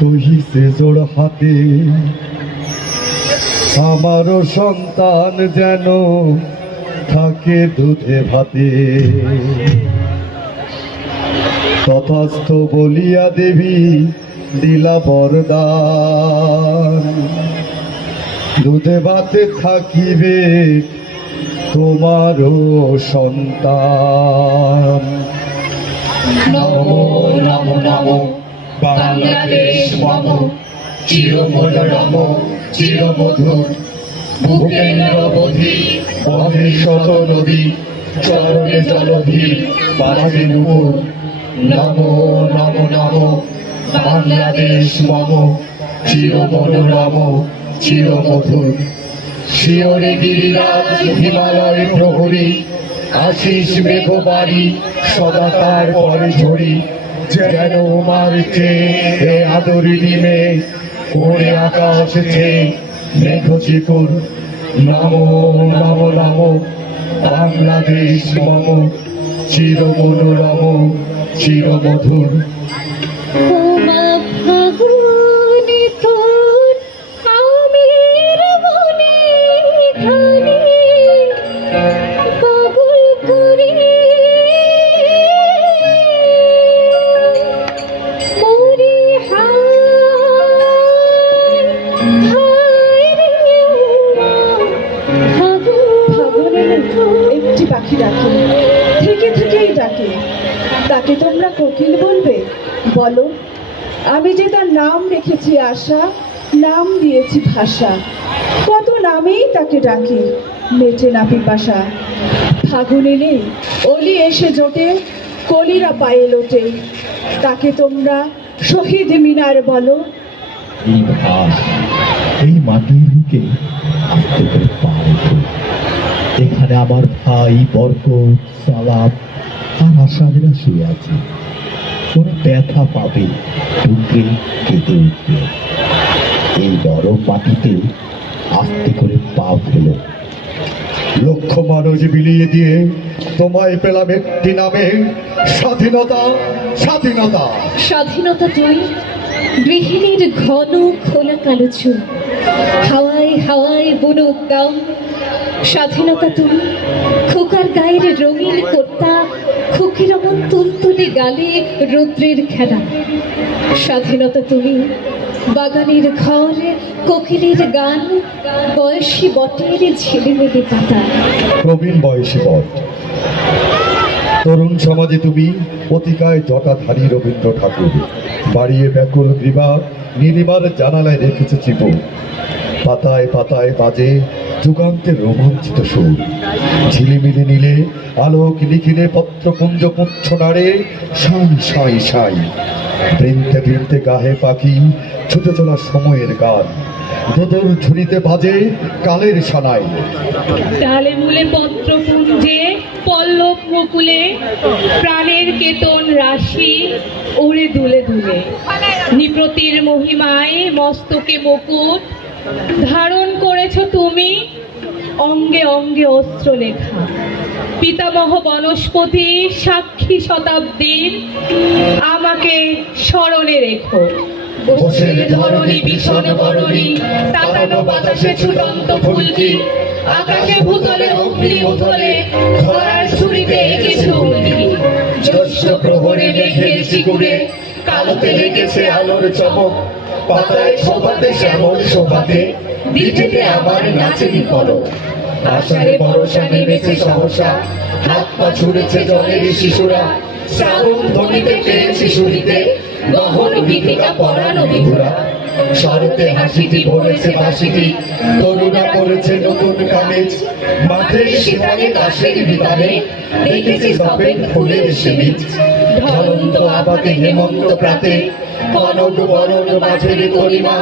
কহিছে জোর হাতে আমারও সন্তান যেন থাকে দুধে ভাতে। তথাস্থ বলিয়া দেবী দিলা বরদান, দুধে ভাতে থাকিবে তোমারও সন্তান। নমো নমো নমো বাংলাদেশ মম, চির মনোরম চির মধুর, ভূপেন্দ্র বোধি বহে শত নদী, চরণে জলধি বাজে নুপুর। নমো নমো নমো বাংলাদেশ মম, চির মনোরম চির মধুর। শিওরে গিরিরাজ হিমালয় প্রহরী, আশিস মেঘ বাড়ি সদা তার পরে ঝরি। যেন উমার চেয়ে আদরিনী মেয়ে, ওরে আকাশ চেয়ে মেঘ চিকুর। নমো নমো নমো বাংলাদেশ মম, চির মনোরম চির মধুর। ওমা ফাগুনে তোর আমের বনে ধানে পাগল করে মরি হায় হায় রে ওমা ফাগুনে একটি পাখি ডাকে, থেকে থেকেই ডাকে। তাকে তোমরা কোকিল বলবে? বলো। আমি যে তার নাম রেখেছি আশা, নাম দিয়েছি ভাষা। কত নামেই তাকে ডাকি, মেটে না পিপাসা। ফাগুন এলে অলি এসে জোটে, কলিরা পায়ে লোটে। তাকে তোমরা শহীদ মিনার বলো। এই ঘাস এই মাটির বুকে আস্তে করে পা রেখো। এখানে আমার ভাই বরকত সালাম আর আশারেরা শুয়ে আছে। ওরা ব্যথা পাবে, টুকরে কেঁদে উঠবে। এই নরম মাটিতে আস্তে করে পা ফেলো। লক্ষ মানুষ বিলিয়ে দিয়ে তোমায় পেলাম একটি নামে, স্বাধীনতা স্বাধীনতা। স্বাধীনতা তুই, গৃহিণীর ঘন খোলা কালো চুল, হাওয়ায় হাওয়ায় বুনো উদ্দাম। স্বাধীনতা তুমি, খোকার গায়ের রঙিন কর্তা, খুকির মন তুলতুলে গালে রৌদ্রের খেলা। স্বাধীনতা তুমি, বাগানের ঘর, কোকিলের গান, বয়সী বটের ঝিলিমিলি পাতা। প্রবীণ বয়সী বট, তরুণ সমাজে তুমি অতিকায় জটাধারী রবীন্দ্র ঠাকুর। বাড়িয়ে ব্যাকুল গ্রীবা নীলিমার জানালায় রেখেছে চিবু। পাতায় পাতায় বাজে যুগান্তের রোমাঞ্চিত সুর। ঝিলিমিলি নীলে আলোক লিখিলে পত্রপুঞ্জ পুচ্ছ নাড়ে সাই সাই সাই। বৃন্তে বৃন্তে গাহে পাখি ছুটে চলা সময়ের গান। দোদর ঝুড়িতে বাজে কালের সানাই। ডালে মূলে পত্রপুঞ্জে পল্লব মুকুলে, প্রাণের কেতন রাশি ওড়ে দুলে দুলে। নিপতির মহিমায় মস্তকে মুকুট, ধারণ করেছ তুমি অঙ্গে অঙ্গে অস্ত্র লেখা। পিতামহ বনস্পতি সাক্ষী শতাব্দীর, আমাকে স্মরণে রেখো। বসে ধরণী ভীষণ বরণী, তাতানো বাতাসে ছুটন্ত ফুলকি। আকাশে ভূতলে অগ্নি উথলে, ধরার ছুরিতে এঁকেছে উল্কি। জ্যৈষ্ঠ প্রহরে মেঘের চিগুড়ে, কালোতে লেগেছে আলোর চমক। পাতায় শোভাতে শ্যামল শোভাতে, দিঠেতে আমার নাচেরই পলক। আষাঢ়ে বর্ষা নেমেছে সহসা, হাত পা ছুড়েছে জলের শিশুরা। শ্রাবণ ধ্বনিতে পেয়েছি শুনিতে, গহন গীতিকা পরানো বিধুরা। শরতে হাসিটি ভরেছে বাসিটি, তরুণা পড়েছে নতুন কামেজ। মাঠের শীতানে দাসের বিতানে, দেখেছি সবেন ফুলের সেমিজ। ঢলন্ত আবাতে হেমন্ত প্রাতে, কনক বরণ মাঝের তরিমা।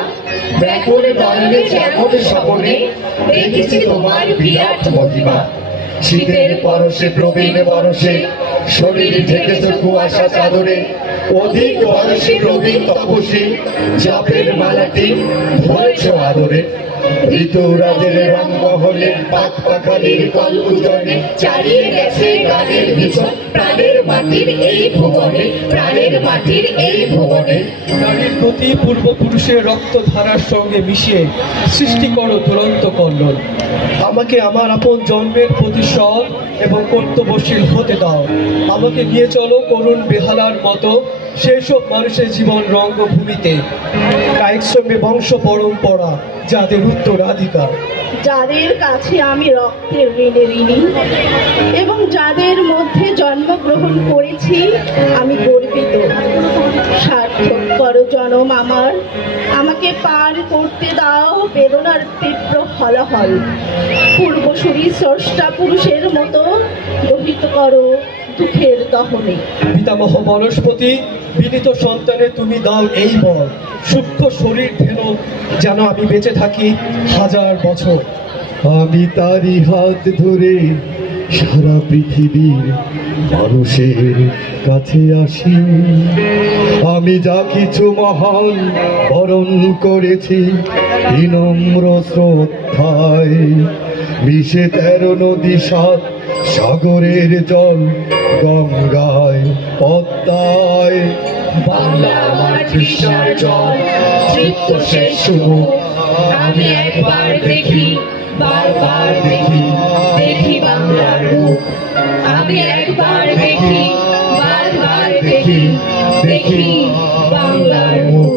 ব্যাকুল নয়নে যেমন স্বপনে, দেখেছি তোমার বিরাট মহিমা। শীতের পরশে প্রবীণ বরসে, শরীর ঢেকেছ কুয়াশা চাদরে। অধিক বয়সী প্রবীণ তপসী, জপের মালাটি ধরেছ আদরে। ঋতুরাজের রঙ্গহলে পাত পাখালির কলকুজনে চারিয়ে গেছে গানের মিছন প্রাণের মাটির এই ভুবনে, প্রাণের মাটির এই ভুবনে। নারীর প্রতি পূর্বপুরুষের রক্তধারার সঙ্গে মিশিয়ে সৃষ্টি করো দুরন্ত কল্লোল। আমাকে আমার আপন জন্মের প্রতি সৎ এবং কর্তব্যশীল হতে দাও। আমাকে নিয়ে চলো করুণ বেহালার মতো সেই সব মানুষের জীবন রঙ্গভূমিতে, কায়িক শ্রমে বংশ পরম্পরা যাদের উত্তরাধিকার। যাদের কাছে আমি রক্তের ঋণে ঋণী এবং যাদের মধ্যে জন্মগ্রহণ করেছি আমি গর্বিত। সার্থক করো জনম আমার, আমাকে পার করতে দাও বেদনার তীব্র হলাহল। পূর্বসূরি স্রষ্টা পুরুষের মতো দহিত করো দুঃখের দহনে। পিতামহ বনস্পতি, বিনীত সন্তানে তুমি দাও এই বর, সূক্ষ্ম শরীর ঢেলো যেন আমি বেঁচে থাকি 1000 বছর। আমি তারই হাত ধরে সারা পৃথিবীর মানুষের কাছে আসি। আমি যা কিছু মহান বরণ করেছি বিনম্র শ্রদ্ধায়, মিশে 13 নদী 7 সাগরের জল, গঙ্গায় পদ্মায়। বাংলা আমার তৃষ্ণার জল, তৃপ্ত শেষ সুখ। আমি একবার দেখি, বারবার দেখি, দেখি বাংলার রূপ। আমি একবার দেখি, বারবার দেখি, দেখি বাংলার রূপ।